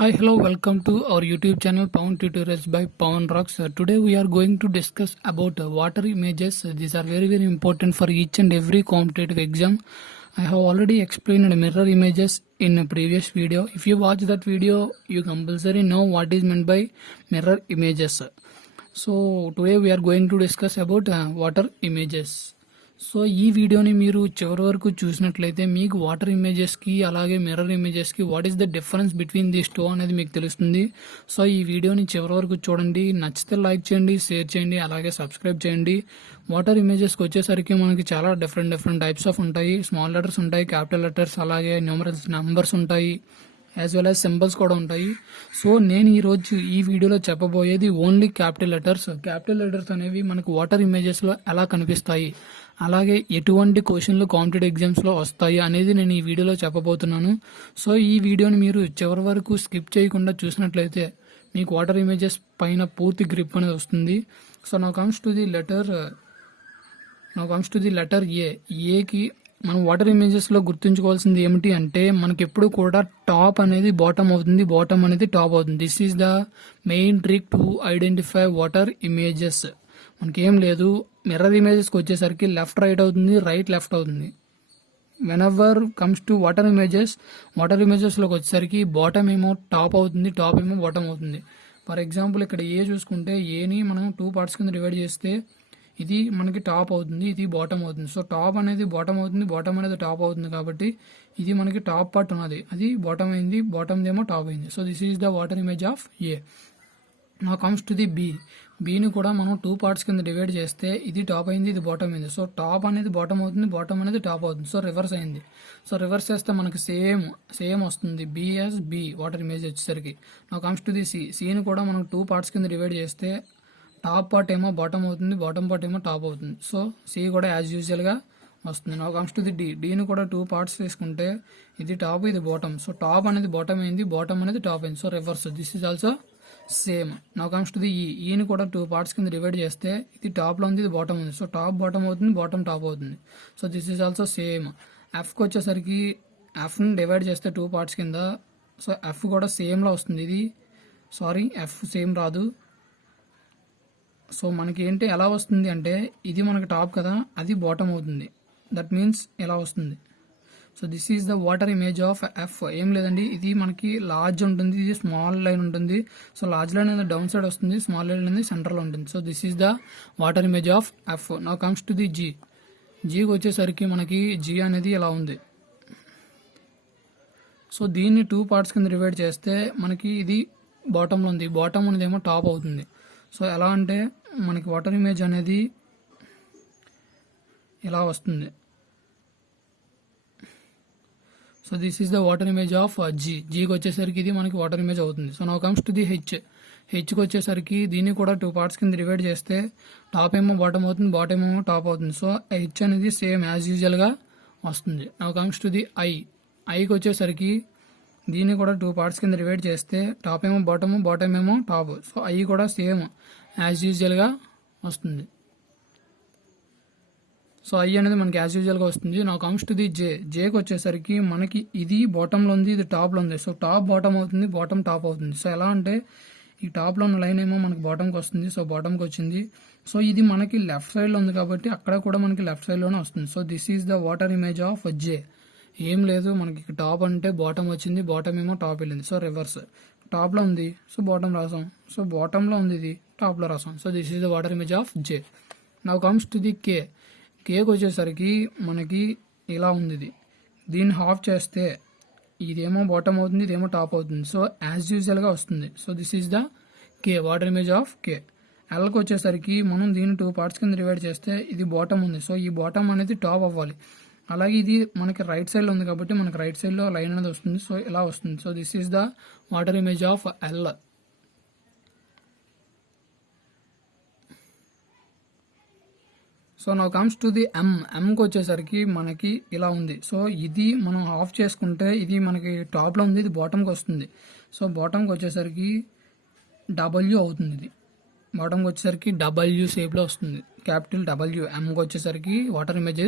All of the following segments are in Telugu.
Hi, hello, welcome to our YouTube channel Pawan Tutorials by Pawan Rocks. Today we are going to discuss about water images. These are very important for each and every competitive exam. I have already explained mirror images in a previous video. If you watch that video, you compulsory know what is meant by mirror images. So today we are going to discuss about water images. So ఈ వీడియోని మీరు చివరి వరకు చూసినట్లయితే మీకు వాటర్ ఇమేజెస్కి అలాగే మిర్రర్ ఇమేజెస్కి what is the difference between this two అనేది మీకు తెలుస్తుంది. సో ఈ వీడియోని చివరి వరకు చూడండి, నచ్చితే లైక్ చేయండి, షేర్ చేయండి, అలాగే సబ్స్క్రైబ్ చేయండి. వాటర్ ఇమేజెస్కి వచ్చేసరికి మనకి చాలా డిఫరెంట్ టైప్స్ ఆఫ్ ఉంటాయి. స్మాల్ లెటర్స్ ఉంటాయి, క్యాపిటల్ లెటర్స్, అలాగే న్యూమరల్స్ నెంబర్స్ ఉంటాయి, యాజ్ వెల్ యాజ్ సింబల్స్ కూడా ఉంటాయి. సో నేను ఈరోజు ఈ వీడియోలో చెప్పబోయేది only capital letters. Capital letters అనేవి మనకు వాటర్ ఇమేజెస్లో ఎలా కనిపిస్తాయి, అలాగే ఎటువంటి క్వశ్చన్లు కాంపిటేటివ్ ఎగ్జామ్స్లో వస్తాయి అనేది నేను ఈ వీడియోలో చెప్పబోతున్నాను. సో ఈ వీడియోని మీరు చివరి వరకు స్కిప్ చేయకుండా చూసినట్లయితే మీకు వాటర్ ఇమేజెస్ పైన పూర్తి గ్రిప్ అనేది వస్తుంది. So now comes to the letter ఏకి మనం వాటర్ ఇమేజెస్లో గుర్తుంచుకోవాల్సింది ఏమిటి అంటే మనకి ఎప్పుడు కూడా టాప్ అనేది బాటమ్ అవుతుంది, బాటమ్ అనేది టాప్ అవుతుంది. This is the main trick to identify water ఇమేజెస్. మనకేం లేదు, మిర్రర్ ఇమేజెస్కి వచ్చేసరికి లెఫ్ట్ రైట్ అవుతుంది, రైట్ లెఫ్ట్ అవుతుంది. Whenever comes to water ఇమేజెస్లోకి వచ్చేసరికి బాటమ్ ఏమో టాప్ అవుతుంది, టాప్ ఏమో బాటమ్ అవుతుంది. ఫర్ ఎగ్జాంపుల్ ఇక్కడ ఏ చూసుకుంటే ఏని మనం 2 పార్ట్స్ కింద డివైడ్ చేస్తే ఇది మనకి టాప్ అవుతుంది, ఇది బాటమ్ అవుతుంది. సో టాప్ అనేది బాటమ్ అవుతుంది, బాటమ్ అనేది టాప్ అవుతుంది, కాబట్టి ఇది మనకి టాప్ పార్ట్ ఉన్నది, అది బాటమ్ అయింది, బాటమ్ ఏమో టాప్ అయింది. So this is the water image of A. Now comes to the బీని కూడా మనం 2 పార్ట్స్ కింద డివైడ్ చేస్తే ఇది టాప్ అయింది, ఇది బాటమ్ అయింది. సో టాప్ అనేది బాటమ్ అవుతుంది, బాటమ్ అనేది టాప్ అవుతుంది. సో రివర్స్ అయింది. సో రివర్స్ చేస్తే మనకి సేమ్ వస్తుంది, బి వాటర్ ఇమేజ్ వచ్చేసరికి. నా కమ్స్ టు ది సిని కూడా మనం 2 పార్ట్స్ కింద డివైడ్ చేస్తే టాప్ పార్ట్ ఏమో బాటమ్ అవుతుంది, బాటమ్ పార్ట్ ఏమో టాప్ అవుతుంది. సో సి కూడా యాజ్ యూజువల్గా వస్తుంది. నా కమ్స్ టు ది డీని కూడా 2 పార్ట్స్ తీసుకుంటే ఇది టాప్, ఇది బాటమ్. సో టాప్ అనేది బాటమ్ అయింది, బాటమ్ అనేది టాప్ అయింది. So reverse, this is also same. నా కమ్స్ టు ది ఈని కూడా 2 పార్ట్స్ కింద డివైడ్ చేస్తే ఇది టాప్లో ఉంది, ఇది బాటమ్ ఉంది. సో టాప్ బాటమ్ అవుతుంది, బాటమ్ టాప్ అవుతుంది. So this is also same. ఎఫ్కి వచ్చేసరికి ఎఫ్ని డివైడ్ చేస్తే 2 పార్ట్స్ కింద, సో ఎఫ్ కూడా సేమ్లో వస్తుంది. ఇది ఎఫ్ సేమ్ రాదు. సో మనకి ఏంటి ఎలా వస్తుంది అంటే ఇది మనకి టాప్ కదా, అది బాటమ్ అవుతుంది. దట్ మీన్స్ ఎలా వస్తుంది. So this is the water image of F. ఏం లేదండి, ఇది మనకి లార్జ్ ఉంటుంది, ఇది స్మాల్ లైన్ ఉంటుంది. సో లార్జ్ లైన్ అనేది డౌన్ సైడ్ వస్తుంది, స్మాల్ లైన్ అనేది సెంటర్లో ఉంటుంది. So this is the water image of F. Now comes to the జీకి వచ్చేసరికి మనకి జీ అనేది ఇలా ఉంది. సో దీన్ని 2 పార్ట్స్ కింద డివైడ్ చేస్తే మనకి ఇది బాటంలో ఉంది, బాటమ్ అనేది ఏమో టాప్ అవుతుంది. సో ఎలా అంటే మనకి వాటర్ ఇమేజ్ అనేది ఇలా వస్తుంది. So this is the water image of జీకి వచ్చేసరికి ఇది మనకి వాటర్ ఇమేజ్ అవుతుంది. So now comes to the హెచ్కి వచ్చేసరికి దీన్ని కూడా 2 పార్ట్స్ కింద డివైడ్ చేస్తే టాప్ ఏమో బాటమ్ అవుతుంది, బాటమ్ ఏమో టాప్ అవుతుంది. సో హెచ్ అనేది సేమ్ యాజ్ యూజువల్గా వస్తుంది. నౌ కమ్స్ టు ది ఐకి వచ్చేసరికి దీన్ని కూడా 2 పార్ట్స్ కింద డివైడ్ చేస్తే టాప్ ఏమో బాటమ్, బాటమ్ ఏమో టాప్. సో ఐ కూడా సేమ్ యాజ్ యూజువల్గా వస్తుంది. సో ఐ అనేది మనకి యాజ్ యూజువల్గా వస్తుంది. నా కమ్స్ టు ది జేకి వచ్చేసరికి మనకి ఇది బాటంలో ఉంది, ఇది టాప్లో ఉంది. సో టాప్ బాటమ్ అవుతుంది, బాటమ్ టాప్ అవుతుంది. సో ఎలా అంటే ఈ టాప్లో ఉన్న లైన్ ఏమో మనకి బాటంకి వస్తుంది, సో బాటంకి వచ్చింది. సో ఇది మనకి లెఫ్ట్ సైడ్లో ఉంది కాబట్టి అక్కడ కూడా మనకి లెఫ్ట్ సైడ్లోనే వస్తుంది. So this is the water image of J. ఏం లేదు, మనకి టాప్ అంటే బాటమ్ వచ్చింది, బాటమ్ ఏమో టాప్ వెళ్ళింది. సో రివర్స్, టాప్లో ఉంది సో బాటమ్ రాసాం, సో బాటంలో ఉంది ఇది టాప్లో రాసాం. So this is the water image of J. Now comes to the కేకి వచ్చేసరికి మనకి ఇలా ఉంది. ఇది దీన్ని హాఫ్ చేస్తే ఇదేమో బాటమ్ అవుతుంది, ఇదేమో టాప్ అవుతుంది. సో యాజ్ యూజువల్గా వస్తుంది. So this is the water image of K. ఎల్కి వచ్చేసరికి మనం దీన్ని 2 పార్ట్స్ కింద డివైడ్ చేస్తే ఇది బాటమ్ ఉంది. సో ఈ బాటమ్ అనేది టాప్ అవ్వాలి. అలాగే ఇది మనకి రైట్ సైడ్లో ఉంది కాబట్టి మనకి రైట్ సైడ్లో లైన్ అనేది వస్తుంది. సో ఇలా వస్తుంది. So this is the water image of L. So now comes to the ఎంకి వచ్చేసరికి మనకి ఇలా ఉంది. సో ఇది మనం ఆఫ్ చేసుకుంటే ఇది మనకి టాప్లో ఉంది, ఇది బాటమ్కి వస్తుంది. సో బాటమ్కి వచ్చేసరికి డబ్ల్యూ అవుతుంది. ఇది బాటమ్కి వచ్చేసరికి డబ్ల్యూ షేప్లో వస్తుంది, క్యాపిటల్ డబ్ల్యూ. ఎంకి వచ్చేసరికి వాటర్ ఇమేజ్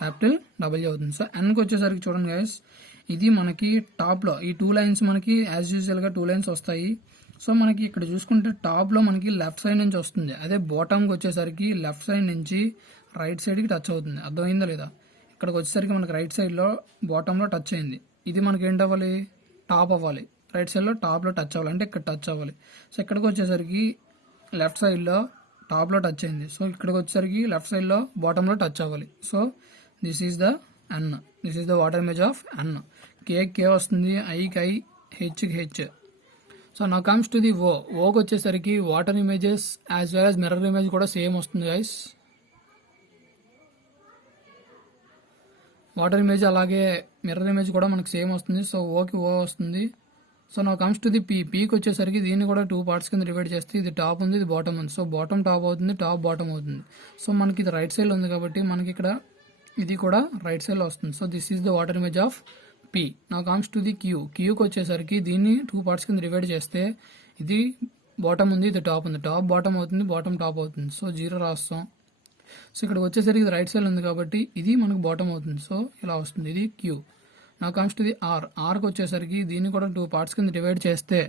క్యాపిటల్ డబ్ల్యూ అవుతుంది. సో ఎన్కి వచ్చేసరికి చూడండి గైస్, ఇది మనకి టాప్లో ఈ 2 లైన్స్ మనకి యాజ్ యూజువల్గా 2 లైన్స్ వస్తాయి. సో మనకి ఇక్కడ చూసుకుంటే టాప్లో మనకి లెఫ్ట్ సైడ్ నుంచి వస్తుంది. అదే బాటమ్కి వచ్చేసరికి లెఫ్ట్ సైడ్ నుంచి రైట్ సైడ్కి టచ్ అవుతుంది. అర్థమైందా లేదా? ఇక్కడికి వచ్చేసరికి మనకి రైట్ సైడ్లో బాటంలో టచ్ అయింది. ఇది మనకి ఏంటి అవ్వాలి? టాప్ అవ్వాలి. రైట్ సైడ్లో టాప్లో టచ్ అవ్వాలి, అంటే ఇక్కడ టచ్ అవ్వాలి. సో ఇక్కడికి వచ్చేసరికి లెఫ్ట్ సైడ్లో టాప్లో టచ్ అయింది. సో ఇక్కడికి వచ్చేసరికి లెఫ్ట్ సైడ్లో బాటంలో టచ్ అవ్వాలి. So this is the N. This is the water image of N. K వస్తుంది, ఐకి ఐ, హెచ్కి H. So now comes to the ఓకి వచ్చేసరికి water images as well as mirror image కూడా సేమ్ వస్తుంది గైస్. వాటర్ ఇమేజ్ అలాగే మిర్రర్ ఇమేజ్ కూడా మనకు సేమ్ వస్తుంది. సో ఓకి ఓ వస్తుంది. So now comes to the పీకి వచ్చేసరికి దీన్ని కూడా 2 పార్ట్స్ కింద డివైడ్ చేస్తే ఇది టాప్ ఉంది, ఇది బాటమ్ ఉంది. సో బాటమ్ టాప్ అవుతుంది, టాప్ బాటమ్ అవుతుంది. సో మనకి ఇది రైట్ సైడ్ ఉంది కాబట్టి మనకి ఇక్కడ ఇది కూడా రైట్ సైడ్లో వస్తుంది. So this is the water image of P. నా కమ్స్ టు ది క్యూకి వచ్చేసరికి దీన్ని 2 పార్ట్స్ కింద డివైడ్ చేస్తే ఇది బాటమ్ ఉంది, ఇది టాప్ ఉంది. టాప్ బాటమ్ అవుతుంది, బాటమ్ టాప్ అవుతుంది. సో 0 రాస్తాం. సో ఇక్కడ వచ్చేసరికి ఇది రైట్ సైడ్ ఉంది కాబట్టి ఇది మనకు బాటమ్ అవుతుంది. సో ఇలా వస్తుంది, ఇది క్యూ. నా కమ్స్ టు ది ఆర్కి వచ్చేసరికి దీన్ని కూడా 2 పార్ట్స్ కింద డివైడ్ చేస్తే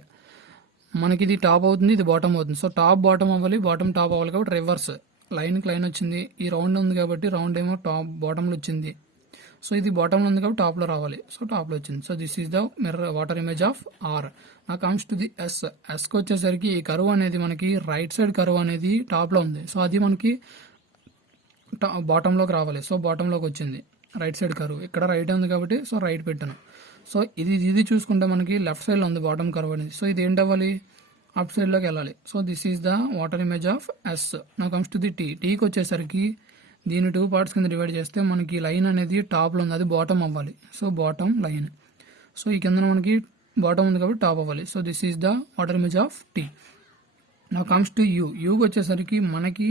మనకి ఇది టాప్ అవుతుంది, ఇది బాటమ్ అవుతుంది. సో టాప్ బాటమ్ అవ్వాలి, బాటమ్ టాప్ అవ్వాలి కాబట్టి రివర్స్. లైన్కి లైన్ వచ్చింది, ఈ రౌండ్ ఉంది కాబట్టి రౌండ్ ఏమో టాప్ బాటంలో వచ్చింది. సో ఇది బాటంలో ఉంది కాబట్టి టాప్లో రావాలి. సో టాప్లో వచ్చింది. So this is the mirror water image of R. నా కమ్స్ టు ది ఎస్కి వచ్చేసరికి ఈ కర్వ్ అనేది మనకి రైట్ సైడ్ కర్వ్ అనేది టాప్లో ఉంది. సో అది మనకి బాటంలోకి రావాలి. సో బాటంలోకి వచ్చింది రైట్ సైడ్ కర్వ్. ఇక్కడ రైట్ ఉంది కాబట్టి సో రైట్ పెట్టాను. సో ఇది చూసుకుంటే మనకి లెఫ్ట్ సైడ్లో ఉంది బాటమ్ కర్వ్ అనేది. సో ఇది ఏంటి అవ్వాలి? అప్ సైడ్లోకి వెళ్ళాలి. So this is the water image of S. నా కమ్స్ టు ది టీకి వచ్చేసరికి దీన్ని 2 పార్ట్స్ కింద డివైడ్ చేస్తే మనకి లైన్ అనేది టాప్లో ఉంది, అది బాటమ్ అవ్వాలి. So bottom line. సో ఈ కింద మనకి బాటమ్ ఉంది కాబట్టి టాప్ అవ్వాలి. So this is the water image of T. నా కమ్స్ టు యూకి వచ్చేసరికి మనకి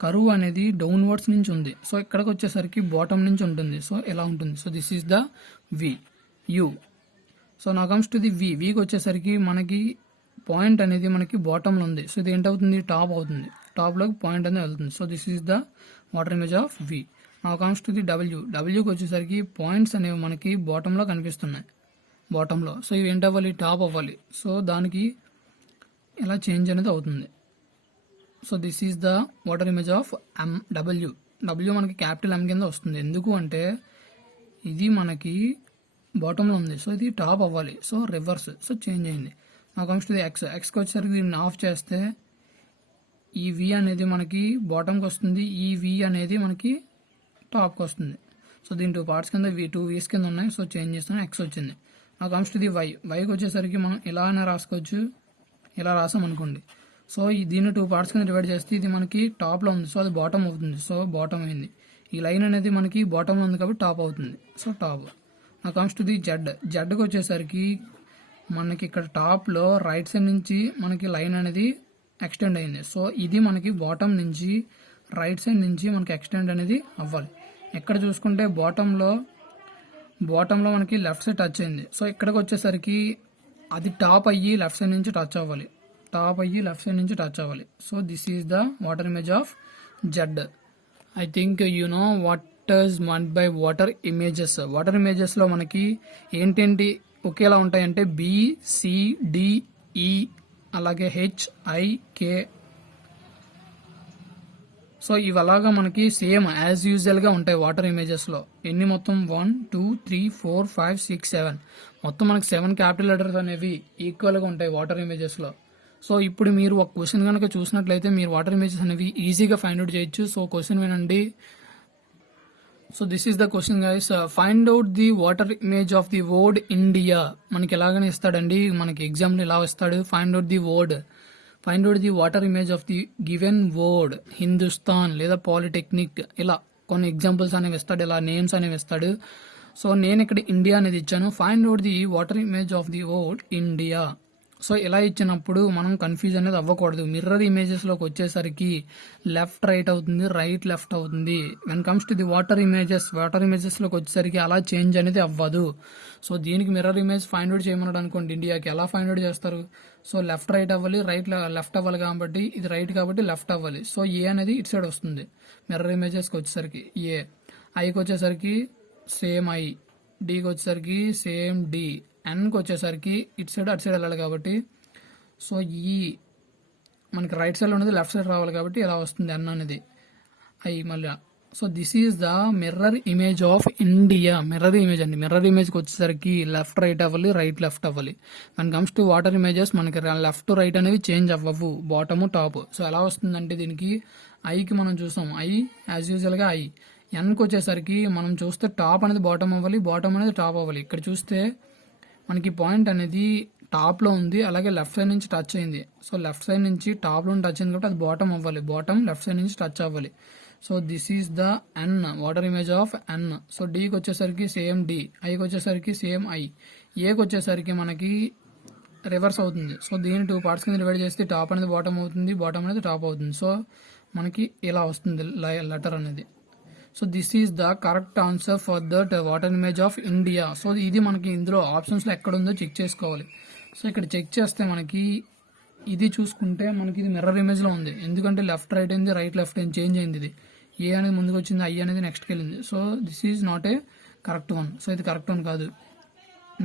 కరువు అనేది డౌన్వర్డ్స్ నుంచి ఉంది. సో ఇక్కడికి వచ్చేసరికి బాటమ్ నుంచి ఉంటుంది. సో ఎలా ఉంటుంది? So this is the you. So now comes to the వీకి వచ్చేసరికి మనకి పాయింట్ అనేది మనకి బాటంలో ఉంది. సో ఇది ఏంటవుతుంది? టాప్ అవుతుంది. టాప్లోకి పాయింట్ అనేది వెళ్తుంది. So this is the water image of V. Now comes to the డబ్ల్యూకి వచ్చేసరికి పాయింట్స్ అనేవి మనకి బాటంలో కనిపిస్తున్నాయి, బాటంలో. సో ఇవి ఏంటవ్వాలి? టాప్ అవ్వాలి. సో దానికి ఇలా చేంజ్ అనేది అవుతుంది. So this is the water image of W మనకి క్యాపిటల్ ఎం కింద వస్తుంది. ఎందుకు అంటే ఇది మనకి బాటంలో ఉంది. సో ఇది టాప్ అవ్వాలి. So reverse. సో చేంజ్ అయింది. నా కమ్స్ టు ది ఎక్స్కి వచ్చేసరికి దీన్ని ఆఫ్ చేస్తే ఈ వి అనేది మనకి బాటంకి వస్తుంది, ఈ వి అనేది మనకి టాప్కి వస్తుంది. సో దీని 2 పార్ట్స్ కింద 2 వీస్ కింద ఉన్నాయి. సో చేంజ్ చేస్తాను, ఎక్స్ వచ్చింది. నా కమ్స్ టు ది వైకి వచ్చేసరికి మనం ఇలానే రాసుకోవచ్చు, ఇలా రాసాం అనుకోండి. సో దీన్ని 2 పార్ట్స్ కింద డివైడ్ చేస్తే ఇది మనకి టాప్లో ఉంది. సో అది బాటమ్ అవుతుంది. సో బాటమ్ అయింది. ఈ లైన్ అనేది మనకి బాటంలో ఉంది కాబట్టి టాప్ అవుతుంది. So top. నా కమ్స్ టు ది జెడ్కి వచ్చేసరికి మనకి ఇక్కడ టాప్లో రైట్ సైడ్ నుంచి మనకి లైన్ అనేది ఎక్స్టెండ్ అయింది. సో ఇది మనకి బాటమ్ నుంచి రైట్ సైడ్ నుంచి మనకి ఎక్స్టెండ్ అనేది అవ్వాలి. ఎక్కడ చూసుకుంటే బాటంలో మనకి లెఫ్ట్ సైడ్ టచ్ అయింది. సో ఇక్కడికి వచ్చేసరికి అది టాప్ అయ్యి లెఫ్ట్ సైడ్ నుంచి టచ్ అవ్వాలి. So this is the water image of Z. I think you know what is meant by water images. Water ఇమేజెస్లో మనకి ఏంటేంటి ఒకేలా ఉంటాయంటే బి, సి, డి, ఈ, అలాగే హెచ్, ఐ, కే. సో ఇవి అలాగా మనకి సేమ్ యాజ్ యూజువల్గా ఉంటాయి వాటర్ ఇమేజెస్లో. ఎన్ని మొత్తం 1, 2, 3, 4, 5, 6, 7 మొత్తం మనకి 7 క్యాపిటల్ లెటర్స్ అనేవి ఈక్వల్గా ఉంటాయి వాటర్ ఇమేజెస్లో. సో ఇప్పుడు మీరు ఒక క్వశ్చన్ కనుక చూసినట్లయితే మీరు వాటర్ ఇమేజెస్ అనేవి ఈజీగా ఫైండ్ అవుట్ చేయొచ్చు. సో క్వశ్చన్ వినండి. So this is the question guys. Find out the water image of the word India. మనకి ఎలాగనే ఇస్తాడండి, మనకి ఎగ్జామ్లో ఇలా ఇస్తాడు. Find out the water image of the given word. Hindustan లేదా పాలిటెక్నిక్, ఇలా కొన్ని ఎగ్జాంపుల్స్ అనేవి ఇస్తాడు, ఇలా నేమ్స్ అనేవి ఇస్తాడు. సో నేను ఇక్కడ ఇండియా అనేది ఇచ్చాను. Find out the water image of the word India. So ఇలా ఇచ్చినప్పుడు మనం కన్ఫ్యూజ్ అనేది అవ్వకూడదు. మిర్రర్ ఇమేజెస్లోకి వచ్చేసరికి లెఫ్ట్ రైట్ అవుతుంది, రైట్ లెఫ్ట్ అవుతుంది. When comes to the water ఇమేజెస్లోకి వచ్చేసరికి అలా చేంజ్ అనేది అవ్వదు. సో దీనికి మిర్రర్ ఇమేజ్ ఫైండ్ అవుట్ చేయమన్నాడు అనుకోండి ఇండియాకి, ఎలా ఫైండ్ అవుట్ చేస్తారు? సో లెఫ్ట్ రైట్ అవ్వాలి, రైట్ లెఫ్ట్ అవ్వాలి కాబట్టి ఇది రైట్ కాబట్టి లెఫ్ట్ అవ్వాలి. సో ఏ అనేది ఇటు సైడ్ వస్తుంది మిర్రర్ ఇమేజెస్కి వచ్చేసరికి. ఐకి వచ్చేసరికి సేమ్ ఐ, డీకి వచ్చేసరికి సేమ్ డి, ఎన్కి వచ్చేసరికి ఇటు సైడ్ అటు సైడ్ వెళ్ళాలి కాబట్టి సో ఈ మనకి రైట్ సైడ్ ఉన్నది లెఫ్ట్ సైడ్ రావాలి కాబట్టి ఇలా వస్తుంది ఎన్ అనేది ఐ మళ్ళీ. So this is the mirror image of India. Mirror image అండి. మిర్రర్ ఇమేజ్కి వచ్చేసరికి లెఫ్ట్ రైట్ అవ్వాలి, రైట్ లెఫ్ట్ అవ్వాలి. One comes to water images మనకి లెఫ్ట్ రైట్ అనేవి చేంజ్ అవ్వవు, బాటము టాప్. సో ఎలా వస్తుందంటే దీనికి ఐకి మనం చూసాం ఐ యాజ్ యూజువల్గా ఐ. ఎన్కి వచ్చేసరికి మనం చూస్తే టాప్ అనేది బాటమ్ అవ్వాలి, బాటమ్ అనేది టాప్ అవ్వాలి. ఇక్కడ చూస్తే మనకి పాయింట్ అనేది టాప్లో ఉంది, అలాగే లెఫ్ట్ సైడ్ నుంచి టచ్ అయింది. సో లెఫ్ట్ సైడ్ నుంచి టాప్లో టచ్ అయింది కాబట్టి అది బాటమ్ అవ్వాలి, బాటమ్ లెఫ్ట్ సైడ్ నుంచి టచ్ అవ్వాలి. So this is the N, water image of N. So డీకి వచ్చేసరికి సేమ్ డి, ఐకి వచ్చేసరికి సేమ్ ఐ, ఏకి వచ్చేసరికి మనకి రివర్స్ అవుతుంది. సో దీన్ని 2 పార్ట్స్ కింద డివైడ్ చేస్తే టాప్ అనేది బాటమ్ అవుతుంది, బాటమ్ అనేది టాప్ అవుతుంది. సో మనకి ఇలా వస్తుంది లెటర్ అనేది. So this is the correct answer for that water image of India. So ఇది మనకి ఇందులో ఆప్షన్స్లో ఎక్కడ ఉందో చెక్ చేసుకోవాలి. సో ఇక్కడ చెక్ చేస్తే మనకి ఇది చూసుకుంటే మనకి ఇది మిర్రర్ ఇమేజ్లో ఉంది, ఎందుకంటే లెఫ్ట్ రైట్ అయింది, రైట్ లెఫ్ట్ అయింది, చేంజ్ అయింది. ఇది ఏ అనేది ముందుకు వచ్చింది, ఐ అనేది నెక్స్ట్కి వెళ్ళింది. So this is not a correct one. So ఇది కరెక్ట్ వన్ కాదు.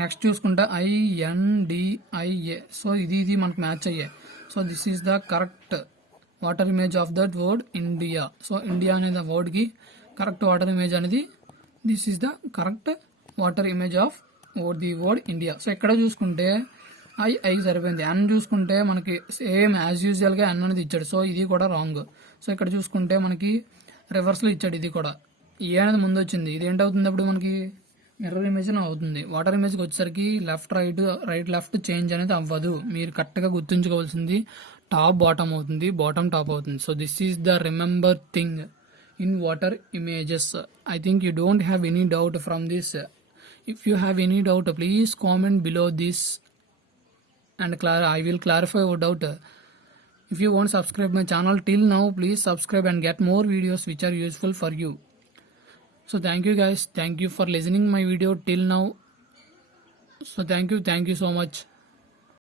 నెక్స్ట్ చూసుకుంటే INDIA. సో ఇది మనకు మ్యాచ్ అయ్యాయి. So this is the correct water image of that word India. So India అనేది వర్డ్కి కరెక్ట్ వాటర్ ఇమేజ్ అనేది this is the correct water image of the word India. So ఇక్కడ చూసుకుంటే ఐకి సరిపోయింది. ఎన్ చూసుకుంటే మనకి సేమ్ యాజ్ యూజువల్గా ఎన్ అనేది ఇచ్చాడు. సో ఇది కూడా రాంగ్. సో ఇక్కడ చూసుకుంటే మనకి రివర్స్లో ఇచ్చాడు, ఇది కూడా ఏ అనేది ముందు వచ్చింది. ఇది ఏంటవుతుంది అప్పుడు మనకి మిర్రర్ ఇమేజ్ అవుతుంది. వాటర్ ఇమేజ్కి వచ్చేసరికి left right, right left change అనేది అవ్వదు. మీరు కరెక్ట్గా గుర్తుంచుకోవాల్సింది టాప్ బాటమ్ అవుతుంది, బాటమ్ టాప్ అవుతుంది. So this is the remember thing in water images. I think you don't have any doubt from this. If you have any doubt, please comment below this and I will clarify your doubt. If you won't subscribe my channel till now, please subscribe and get more videos which are useful for you. So thank you guys, thank you for listening my video till now. So thank you so much.